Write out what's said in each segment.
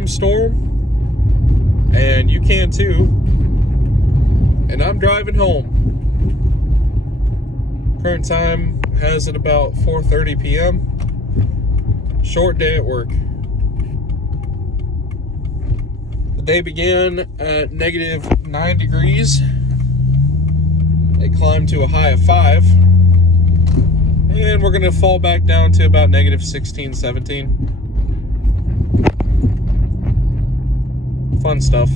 time storm, and you can too. And I'm driving home. Current time has it about 4:30 p.m. Short day at work. The day began at -9 degrees. It climbed to a high of 5. And we're going to fall back down to about -16, 17. Fun stuff.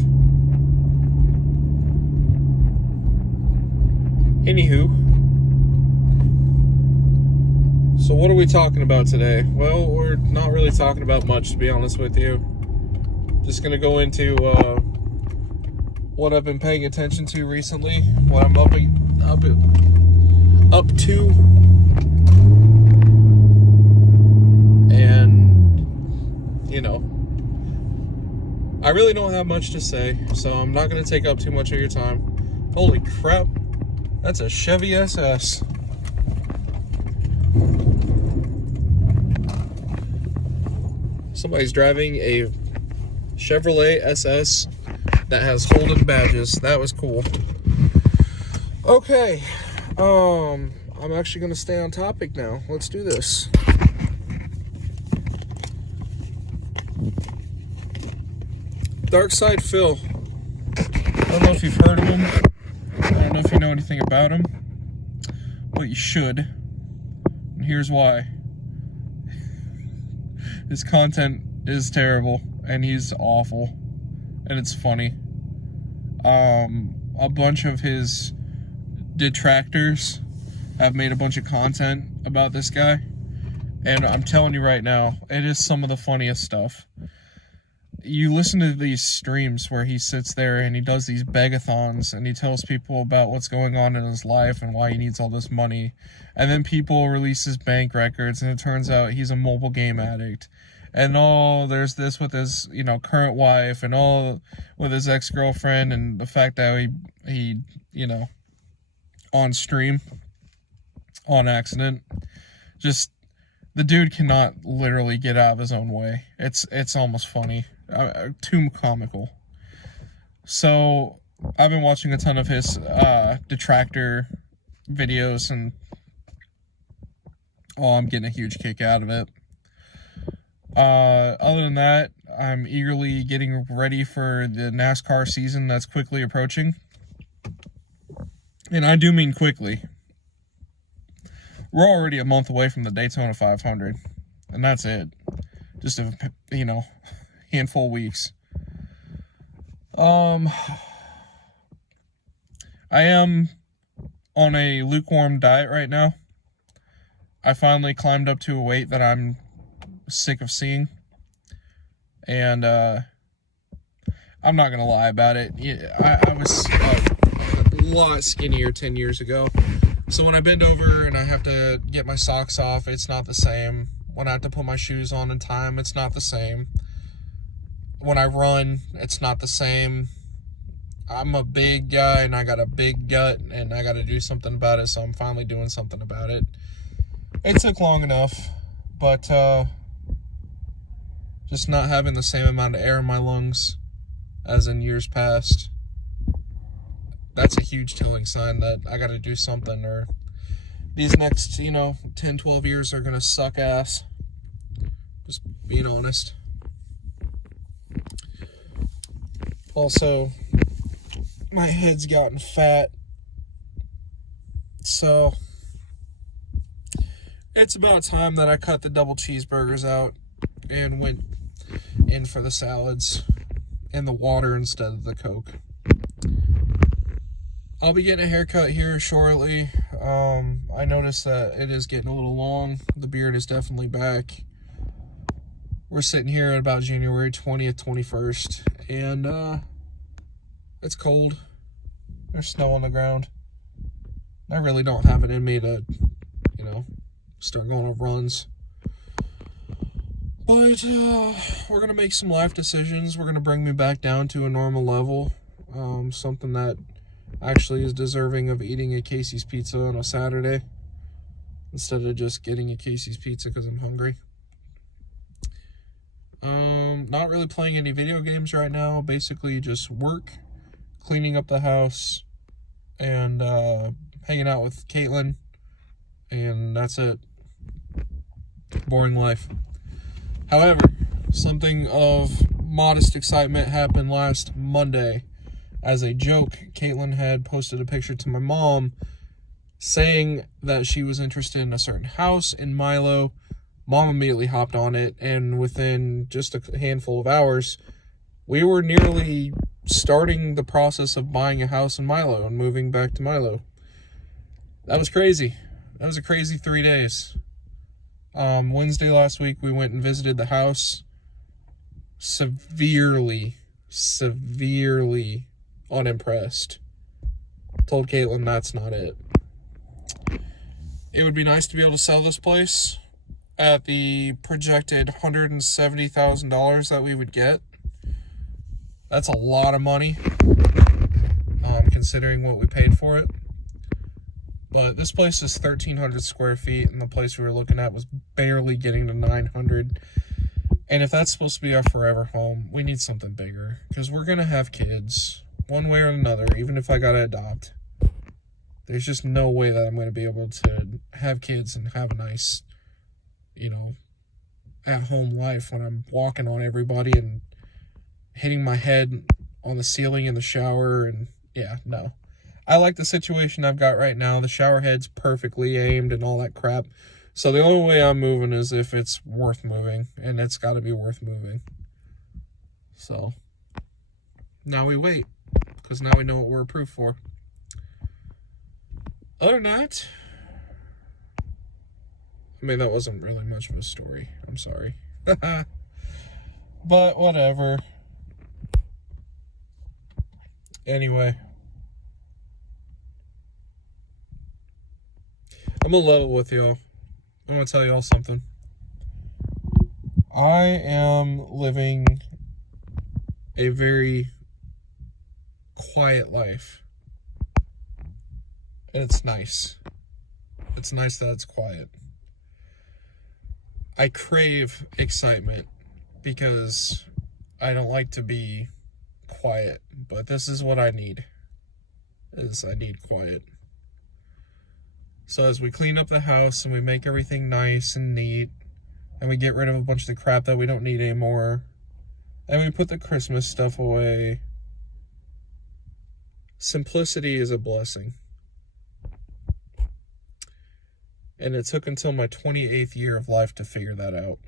Anywho. So what are we talking about today? Well, we're not really talking about much, to be honest with you. Just going to go into what I've been paying attention to recently, what I'm up to. And, you know, I really don't have much to say, so I'm not going to take up too much of your time. Holy crap, that's a Chevy SS. Somebody's driving a Chevrolet SS that has Holden badges. That was cool. Okay, I'm actually going to stay on topic now. Let's do this. Darkside Phil. I don't know if you've heard of him. I don't know if you know anything about him, but you should. And here's why. His content is terrible, and he's awful, and it's funny. A bunch of his detractors have made a bunch of content about this guy, and I'm telling you right now, it is some of the funniest stuff. You listen to these streams where he sits there and he does these begathons and he tells people about what's going on in his life and why he needs all this money. And then people release his bank records and it turns out he's a mobile game addict. And there's this with his, current wife, and with his ex-girlfriend, and the fact that he on stream, on accident, just, the dude cannot literally get out of his own way. It's almost funny. Too comical. So I've been watching a ton of his detractor videos, and I'm getting a huge kick out of it. Other than that, I'm eagerly getting ready for the NASCAR season that's quickly approaching. And I do mean quickly. We're already a month away from the Daytona 500, and that's it. Just a handful of weeks. I am on a lukewarm diet right now. I finally climbed up to a weight that I'm sick of seeing, and I'm not gonna lie about it. I was a lot skinnier 10 years ago, so when I bend over and I have to get my socks off, it's not the same. When I have to put my shoes on in time, it's not the same. When I run, it's not the same. I'm a big guy and I got a big gut and I got to do something about it, so I'm finally doing something about it. It took long enough, but just not having the same amount of air in my lungs as in years past, that's a huge telling sign that I got to do something, or these next 10, 12 years are gonna suck ass. Just being honest. Also, my head's gotten fat, so it's about time that I cut the double cheeseburgers out and went in for the salads and the water instead of the Coke. I'll be getting a haircut here shortly. I noticed that it is getting a little long. The beard is definitely back. We're sitting here at about January 20th, 21st, and it's cold. There's snow on the ground. I really don't have it in me to, start going on runs. But we're going to make some life decisions. We're going to bring me back down to a normal level. Something that actually is deserving of eating a Casey's pizza on a Saturday instead of just getting a Casey's pizza because I'm hungry. Not not really playing any video games right now. Basically just work, cleaning up the house, and hanging out with Caitlin, and that's it. Boring life. However, something of modest excitement happened last Monday. As a joke, Caitlin had posted a picture to my mom saying that she was interested in a certain house in Milo. Mom immediately hopped on it, and within just a handful of hours, we were nearly starting the process of buying a house in Milo and moving back to Milo. That was crazy. That was a crazy 3 days. Wednesday last week, we went and visited the house. Severely unimpressed. Told Caitlin that's not it. It would be nice to be able to sell this place at the projected $170,000 that we would get. That's a lot of money, considering what we paid for it. But this place is 1,300 square feet, and the place we were looking at was barely getting to 900. And if that's supposed to be our forever home, we need something bigger, because we're going to have kids one way or another, even if I got to adopt. There's just no way that I'm going to be able to have kids and have a nice, at-home life when I'm walking on everybody and hitting my head on the ceiling in the shower. And yeah, no. I like the situation I've got right now. The shower head's perfectly aimed and all that crap. So the only way I'm moving is if it's worth moving, and it's got to be worth moving. So now we wait, because now we know what we're approved for. Other than that, I mean, that wasn't really much of a story. I'm sorry. But whatever. Anyway, I'm gonna level with y'all. I'm gonna tell y'all something. I am living a very quiet life. And it's nice. It's nice that it's quiet. I crave excitement because I don't like to be quiet, but this is what I need. I need quiet. So as we clean up the house and we make everything nice and neat, and we get rid of a bunch of the crap that we don't need anymore, and we put the Christmas stuff away, simplicity is a blessing. And it took until my 28th year of life to figure that out.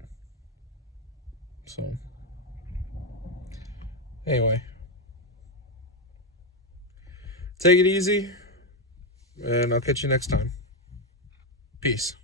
So, anyway. Take it easy, and I'll catch you next time. Peace.